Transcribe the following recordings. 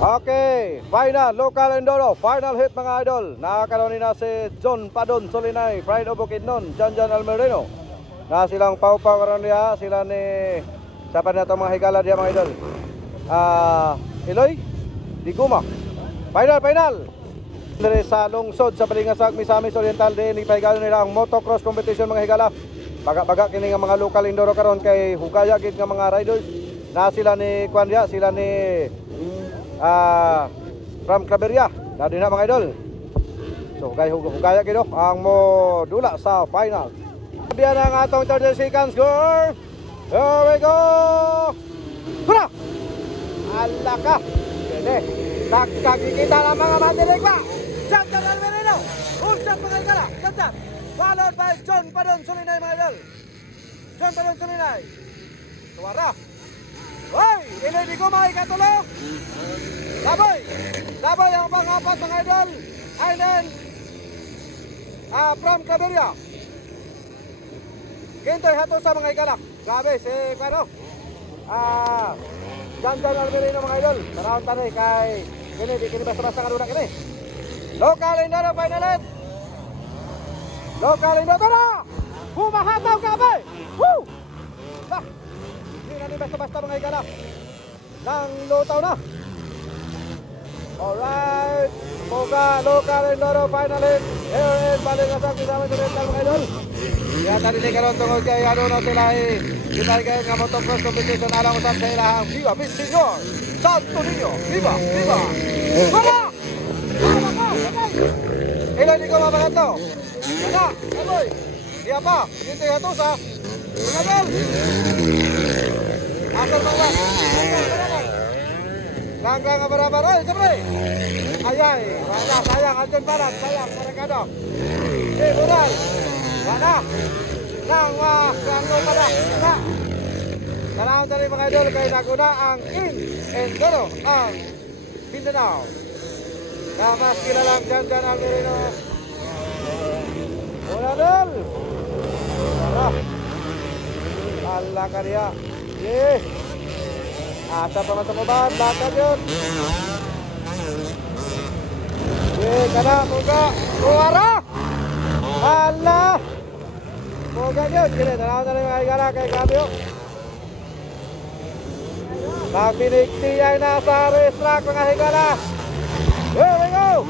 Okay, final, local Enduro, final hit mga idol. Nakakaroon na si John Padon Solinay, Pride of Bukidnon, Janjan Almerino. Na silang pau-pau karon niya, sila ni siapa na itong mga higala diya mga idol. Iloy, Diguma. Final. Dari sa lungsod sa Balingasag, Misamis Oriental din ipahigala nila ang motocross competition mga higala. Baga kini nga mga local Enduro karon kay hugaya gid nga mga riders. Na sila ni Kwandia, sila ni from Claveria, dadi na mga idol. So kay hugaya gid ang mo dula sa final. Diyan ang atong 30 seconds score. Here we go. Hura! Alaka. Dede. Nakakikita ng mga matilig pa. Janjan Almerino. Ulsat mga igala. Janjan. Followed by John Padon Solinay mga idol. John Padon Solinay. Suara. Hoy! Ini di ko makikatulo. Laboy ang pang-apat mga idol. Ainen. From Claveria. Kintoy hato sa mga igala. Grabe si Kano. Janjan Almerino mga idol. Tanawang tanay kay kini basta-basta kanuna kini. Local Enduro finalit. Local Enduro na. Humahataw ka ba? Woo! Bah. Hindi na basta-basta mga igala. Nang lutaw na. Alright. Moga local Enduro finalit. Here in Balingasag Misamis Oriental mga idol. Ya tadi ni karon tungod kay ano na sila ginagay nga motocross competition alang usab sa ilahang Viva Viva Santo Niño. Viva! Wala! Ilan di ko mabaganto? Wala! Kaboy! Di apa? Dito yung hatusa. Level! Asal mga! Langgang nga barabar. Ay, siyempre! Ayay! Wala! Sayang! Aljon Barat! Sayang! Marakado! Bural! Wala! Nang ano pala? Wala! Salamat tali mga idol kay naguna ang Enduro ang Mindanao. Na mas kilalang Janjan Almerino. Wala dol! Wala! Ala ka niya. Yeah! Asa pa matakuban. Lakad yun. Yeah! Kana! Muga! Kuwara! Ala! Muga yun! Kini! Salamat tali mga igala kay Gabio. Nagbiniktiay na sa race track mga higala. Here we go!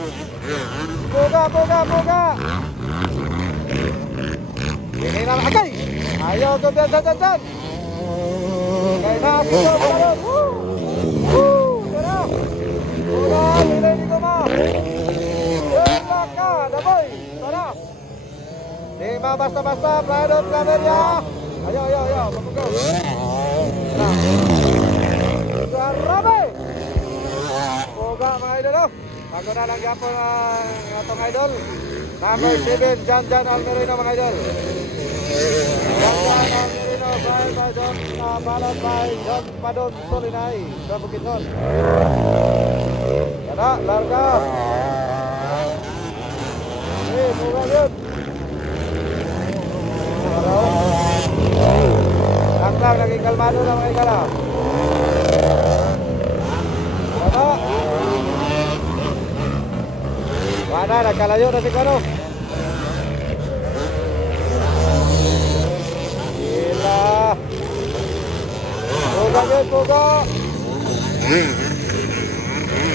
Buga! Ini na agay! Ayaw ko dyan! Kaya nakakito ko na rin! Tara! Buga! Hindi ko ma! Wala ka! Daboy! Tara! Di ba basta-basta! Pride of Claveria! Ayaw! Mapugaw! Tara! Grabe! Boga mga idol oh. Bago na lang yapon ang atong idol. Number 7, Janjan Almerino mga idol. Janjan Almerino by John, followed by John Padon Solinay sa Bukidnon. Kada, larga. Boga yun. Lang, naging kalmado na mga igala. Wala, nagkalayo na si Kano. Gila. Buga yun, buga.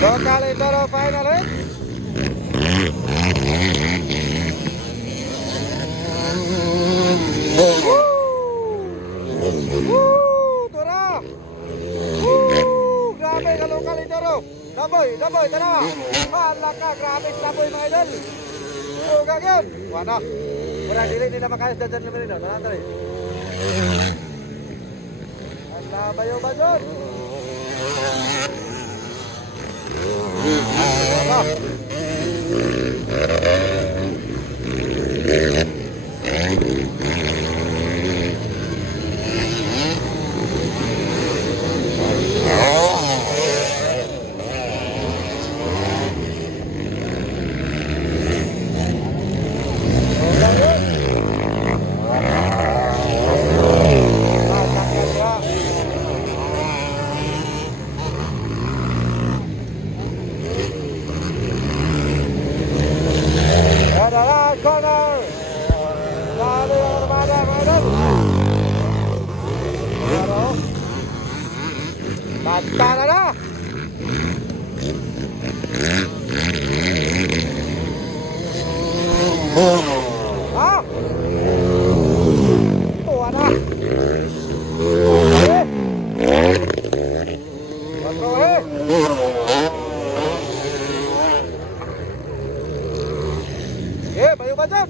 Local Enduro final hit. Tura. Grabe ka local Enduro. Daboy, tanawa. Hala ka, grabe daboy mga idol. Buga yun. Wala. Wala, dili nila makayas Janjan Almerino. Tanawa tali. Hala, bayo ba yun? Wala. Jump!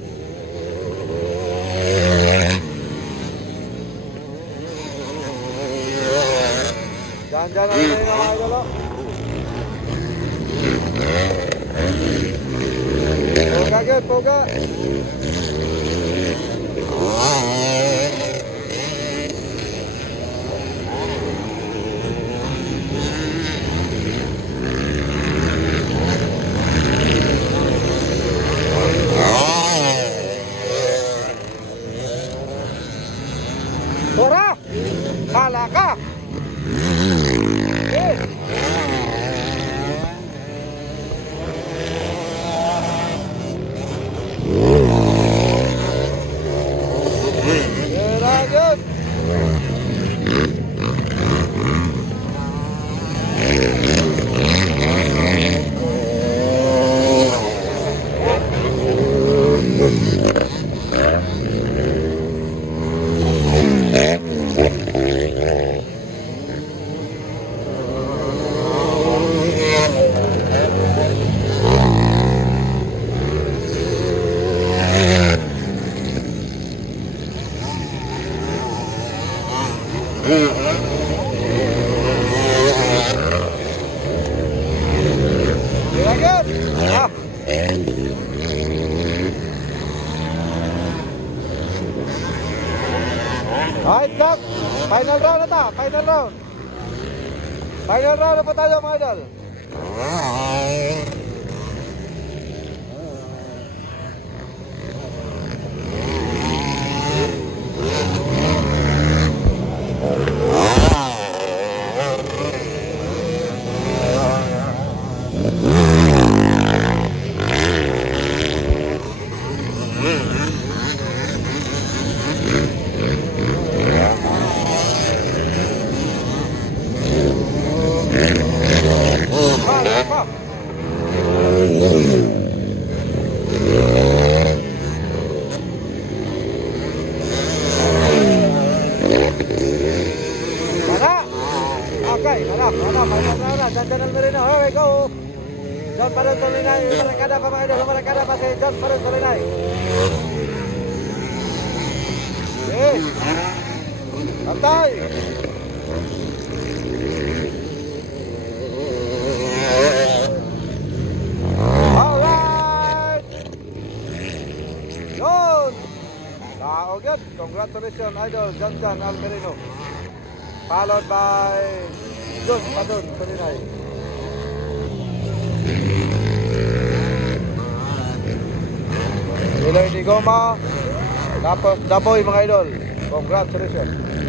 Diyan ang tayo mga idol, oh. Poga good, poga. Tora! Hala ka! Eh! Very good! Very good! Ah! Alright, Jack. Final round na ta. Final round. Final round na po tayo mga idol. Okay, harap. Jangan Almerino, here we go. John Parun Tolinay, Maracada pa mga idol, Maracada pa si John Parun Tolinay. Okay. Antay. Alright. Yun. Kaogit. Congratulations idol, John Almerino. Followed by John Parun Tolinay. Iloy di Goma. Tapos Daboy mga idol. Congratulations.